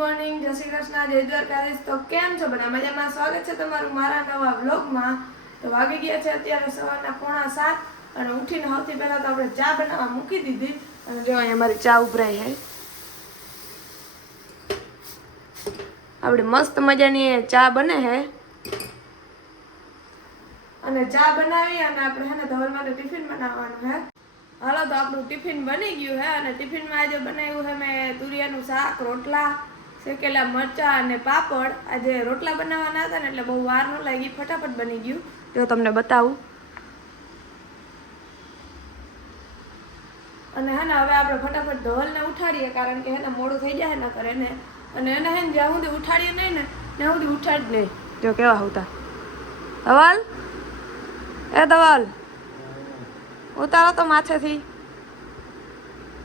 Morning, જય શ્રી કૃષ્ણ, જય દ્વારકાધીશ। તો કેમ છો બધા? મજામાં? સ્વાગત છે તમારું મારા નવા વ્લોગમાં। તો વાગી ગયા છે અત્યારે સવારના 6:45 અને ઉઠીને સૌથી પહેલા તો આપણે ચા બનાવવા મૂકી દીધી અને જો અહીંયા મારી ચા ઉભરાઈ છે। આપણે મસ્ત મજાની ચા બને છે અને ચા બનાવી અને આપણે છે ને ધવલ માટે ટિફિન બનાવવાનું છે। હાલો તો આપણું ટિફિન બની ગયું છે અને ટિફિનમાં આજે બનાવ્યું છે મેં તુરિયાનું શાક, રોટલા, શેકેલા મરચાં અને પાપડ। આજે રોટલા બનાવવાના હતા ને એટલે બહુ વાર ન લાગી, ફટાફટ બની ગયું। જો તમને બતાવું અને હે ને હવે આપણે ફટાફટ ધવલને ઉઠાડીએ કારણ કે હે ને મોડું થઈ જાય ને કરે ને અને એને હે ને જ્યાં સુધી ઉઠાડીએ નહીં ને ત્યાં સુધી ઉઠાડ જ નહીં। જો કેવા હોતા ધવલ, એ ધવલ ઉતારો તો માથેથી,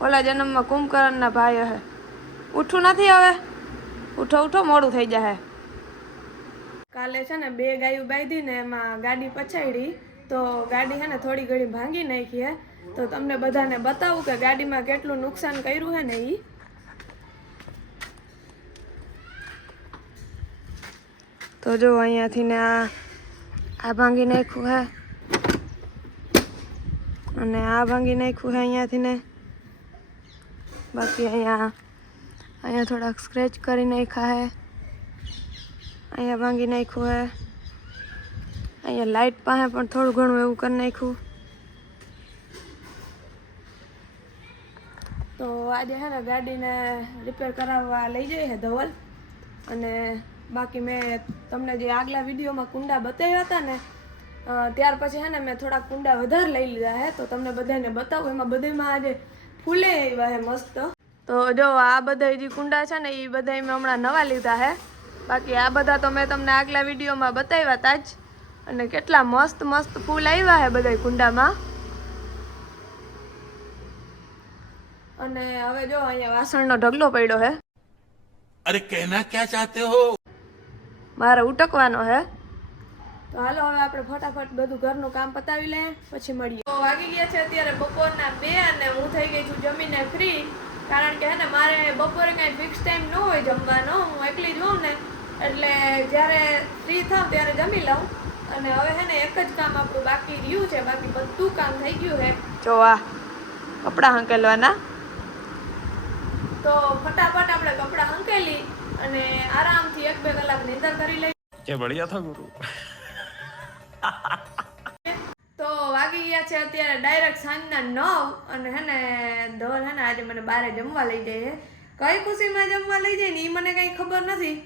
ઓલા જન્મમાં કુંભકર્ણના ભાઈ હે। ઉઠું નથી હવે, ઉઠો ઉઠો, મોડું થઈ જાય। કાલે છે ને 2 ગાયું બાંધી ને એમાં ગાડી પછાડી તો ગાડી છે ને થોડી ઘણી ભાંગી નાખી હે। તો તમને બધાને બતાવું કે ગાડીમાં કેટલું નુકસાન કર્યું હે ને ઈ। તો જો અહીંયાથી ને આ ભાંગી નાખ્યું હે અને આ ભાંગી નાખ્યું હે અહીંયાથી ને, બાકી અહીંયા થોડાક સ્ક્રેચ કરી નાખ્યા હે, અહીંયા ભાંગી નાખ્યું હે, અહીંયા લાઇટ પાસે પણ થોડું ઘણું એવું કરી નાખ્યું। તો આજે છે ને ગાડીને રિપેર કરાવવા લઈ જઈએ છે ધવલ અને બાકી મેં તમને જે આગલા વિડીયોમાં કુંડા બતાવ્યા હતા ને ત્યાર પછી છે ને મેં થોડા કુંડા વધારે લઈ લીધા છે। તો તમને બધાને બતાવું, એમાં બધામાં આજે ફૂલે આવ્યા છે મસ્ત। તો જો આ બધા જે કુંડા છે ને એ બધા મેં હમણાં નવા લીધા છે, બાકી આ બધા તો મેં તમને આગલા વિડીયોમાં બતાવ્યા હતા જ અને કેટલા મસ્ત મસ્ત ફૂલ આવ્યા છે બધા કુંડામાં। અને હવે જો અહીંયા વાસણનો ઢગલો પડ્યો છે। અરે કહેના ક્યાં ચાહતે હો? મારે ઉટકવાનો છે। તો હાલો હવે આપણે ફટાફટ બધું ઘરનું કામ પતાવી લઈએ પછી મળીએ। તો વાગી ગયા છે અત્યારે બપોરના 2 અને હું થઈ ગઈ છું જમીને ફ્રી, કારણ કે હે ને મારે બપોરે કાંઈ ફિક્સ ટાઈમ ન હોય જમવાનો, હું એકલી જ હોઉં ને એટલે જ્યારે ફ્રી થાઉં ત્યારે જમી લઉં। અને હવે હે ને એક જ કામ આપણું બાકી રહ્યું છે, બાકી બધું કામ થઈ ગયું છે। જો આ કપડાં હંકેલવાના, તો ફટાફટ આપણે કપડાં હંકેલી અને આરામથી 1-2 કલાક નિંદર કરી લઈએ। કે બઢિયા થા ગુરુ। તો વાગી ગયા છે અત્યારે ડાયરેક્ટ સાંજના 9 અને હે ને ધવલ હે ને આજે મને બહાર જમવા લઈ જાય છે। કઈ ખુશીમાં જમવા લઈ જાય ને એ મને કંઈ ખબર નથી,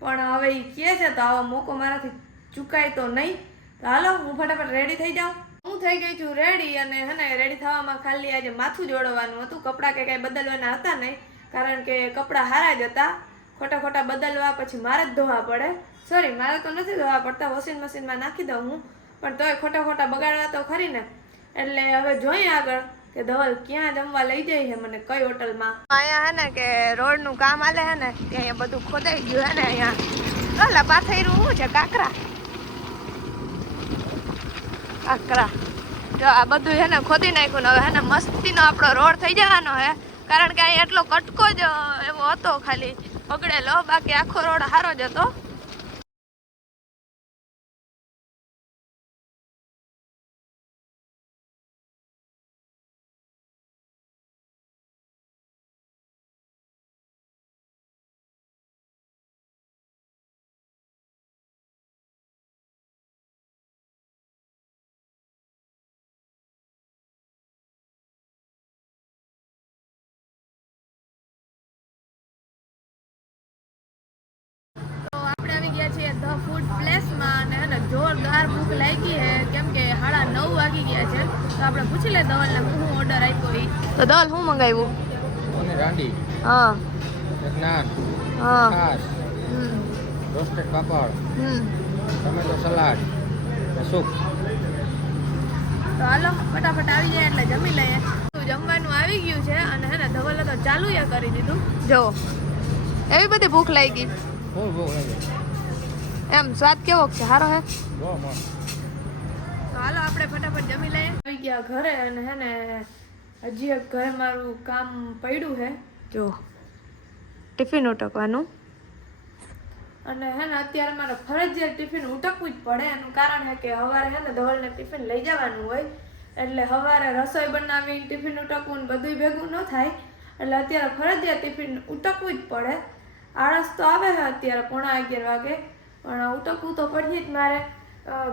પણ હવે એ કહે છે તો આવો મોકો મારાથી ચૂકાય તો નહીં। તો હાલો હું ફટાફટ રેડી થઈ જાઉં। હું થઈ ગઈ છું રેડી અને હે ને રેડી થવામાં ખાલી આજે માથું જોડવાનું હતું, કપડાં કે કાંઈ બદલવાના હતા નહીં કારણ કે કપડાં હારા જ હતા, ખોટા બદલવા પછી મારે જ ધોવા પડે। સોરી, મારે તો નથી ધોવા પડતા, વોશિંગ મશીનમાં નાખી દઉં હું, પણ તોય ખોટા બગાડવા તો ખરી ને। એટલે હવે જોઈએ આગળ કે ધવલ ક્યાં જમવા લઈ જાય છે મને, કઈ હોટલમાં। અહીંયા હે ને કે રોડનું કામ હાલે હે ને કે અહીંયા બધું ખોદાઈ ગયું હે ને, અહીંયા ઓલા પાથર્યું શું છે, કાકરા જો આ બધું હે ને ખોદી નાખ્યું ને હવે હે ને મસ્તીનો આપણો રોડ થઈ જવાનો હે, કારણ કે અહીંયા એટલો કટકો જ એવો હતો ખાલી બગડેલો, બાકી આખો રોડ સારો જ હતો। ધ ફૂડ પ્લેસમાં અને હે ને જોરદાર ભૂખ લાગી છે, કેમ કે 9:30 વાગી ગયા છે। તો આપણે પૂછી લે ધવલને હું ઓર્ડર આપ્યો એ। તો ધવલ શું મંગાવ્યું? રાંડી, હા, નાન, હા, છાશ, રોસ્ટેડ પાપડ, ટમેટો સલાડ, સૂપ। તો હાલો ફટાફટ આવી જાય એટલે જમી લઈએ। જમવાનું આવી ગયું છે અને હે ને ધવલે તો ચાલુ કરી દીધું। જો એવી બધી ભૂખ લાગી, એમ સ્વાદ કેવો છે? સારો હે? તો હાલો આપણે ફટાફટ જમી લઈએ। આવી ગયા ઘરે અને હે ને હજી એક ઘરે મારું કામ પડ્યું છે। જો ટિફિન ઉટકવાનું. અને હે ને અત્યારે મારે ફરજિયાત ટિફિન ઉટકવું જ પડે. એનું કારણ છે કે સવારે હે ને ધવલને ટિફિન લઈ જવાનું હોય, એટલે સવારે રસોઈ બનાવીને ટિફિન ઉટકવું ને બધું ભેગું ન થાય, એટલે અત્યારે ફરજિયાત ટિફિન ઉટકવું જ પડે. આળસ તો આવે છે અત્યારે 11:15 વાગે, પણ ઉટકવું તો પડે જ મારે.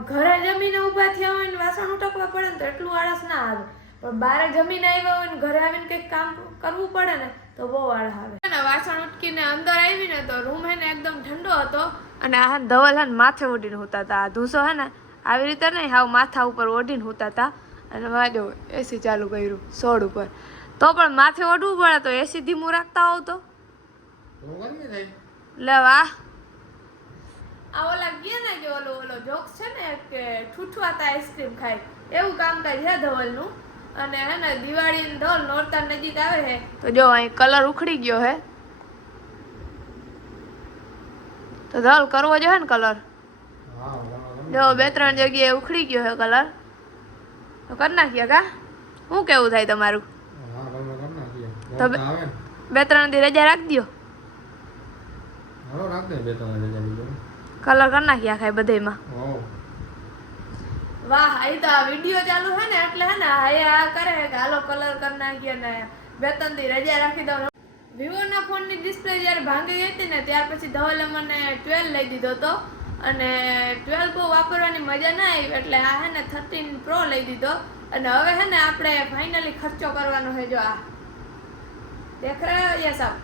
ઘરે જમીને ઊભા થયા હોય ને વાસણ ઉટકવા પડે ને તો એટલું આળસ ના આવે, પણ બહાર જમીને આવ્યા હોય ને ઘરે આવીને કંઈક કામ કરવું પડે ને તો બહુ આળસ આવે. વાસણ ઉટકીને અંદર આવીને તો રૂમ હે ને એકદમ ઠંડો હતો, અને આ ધવલ હે ને માથે ઓઢીને સૂતા હતા. આ ધૂસો હે ને આવી રીતે નહીં, હાવ માથા ઉપર ઓઢીને સૂતા હતા. અને વાજો એસી ચાલુ કર્યું 16 ઉપર, તો પણ માથે ઓઢવું પડે. તો એસી ધીમું રાખતા હોવ તો લે વાહ. આ ઓલા ગયા ને કે ઓલો જોક્સ છે ને કે ઠૂઠવાતા આઈસ્ક્રીમ ખાય, એવું કામકાજ છે ધવલનું. અને હે ને દિવાળી ધવલ નોરતા નજીક આવે છે તો જો અહીં કલર ઉખડી ગયો હે, તો ધવલ કરવો જોઈએ ને કલર. જો 2-3 જગ્યાએ ઉખડી ગયો હે કલર, તો કરી નાખીએ કા. શું કેવું થાય તમારું? તો 2-3 દી રજા રાખી દો, કલર કરી નાખ્યા ખાય બધેમાં. વાહ, આ તો આ વિડીયો ચાલુ હે ને એટલે હે ને આ કરે કે હાલો કલર કરી નાખીએ ને 2-3 દી રજા રાખી દઉં. વિવોના ફોનની ડિસ્પ્લે જ્યારે ભાંગી ગઈ હતી ને ત્યાર પછી ધવલે મને 12 લઈ દીધો હતો, અને 12 બહુ વાપરવાની મજા ના આવી, એટલે આ હે ને 13 Pro લઈ દીધો. અને હવે હે ને આપણે ફાઇનલી ખર્ચો કરવાનો છે. જો આ દેખ રહે હો યસ આપ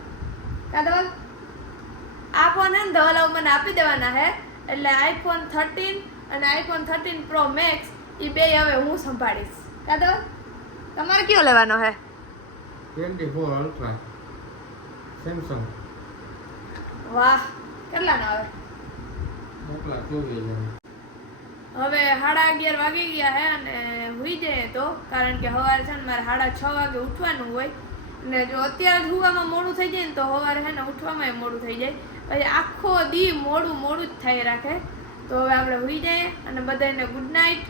કા ધવલ, આ ફોન હે ને ધવલ મને આપી દેવાના હે, એટલે iPhone 13 અને iPhone 13 Pro Max એ બે હવે હું સંભાળીશ. કા ધવલ, તમારે કયો લેવાનો હે? 24 Ultra Samsung. વાહ, કેટલાનો આવે? મોકલા 24. હવે 11:30 વાગી ગયા હે અને હુઈ જાય તો, કારણ કે સવારે છે ને મારે 6:30 વાગે ઉઠવાનું હોય, અને જો અત્યારે જ હુવામાં મોડું થઈ જાય ને તો સવારે છે ને ઉઠવામાં મોડું થઈ જાય, પછી આખો દી મોડું જ થઈ રાખે. તો હવે આપણે હુઈ જઈએ અને બધાને ગુડ નાઇટ.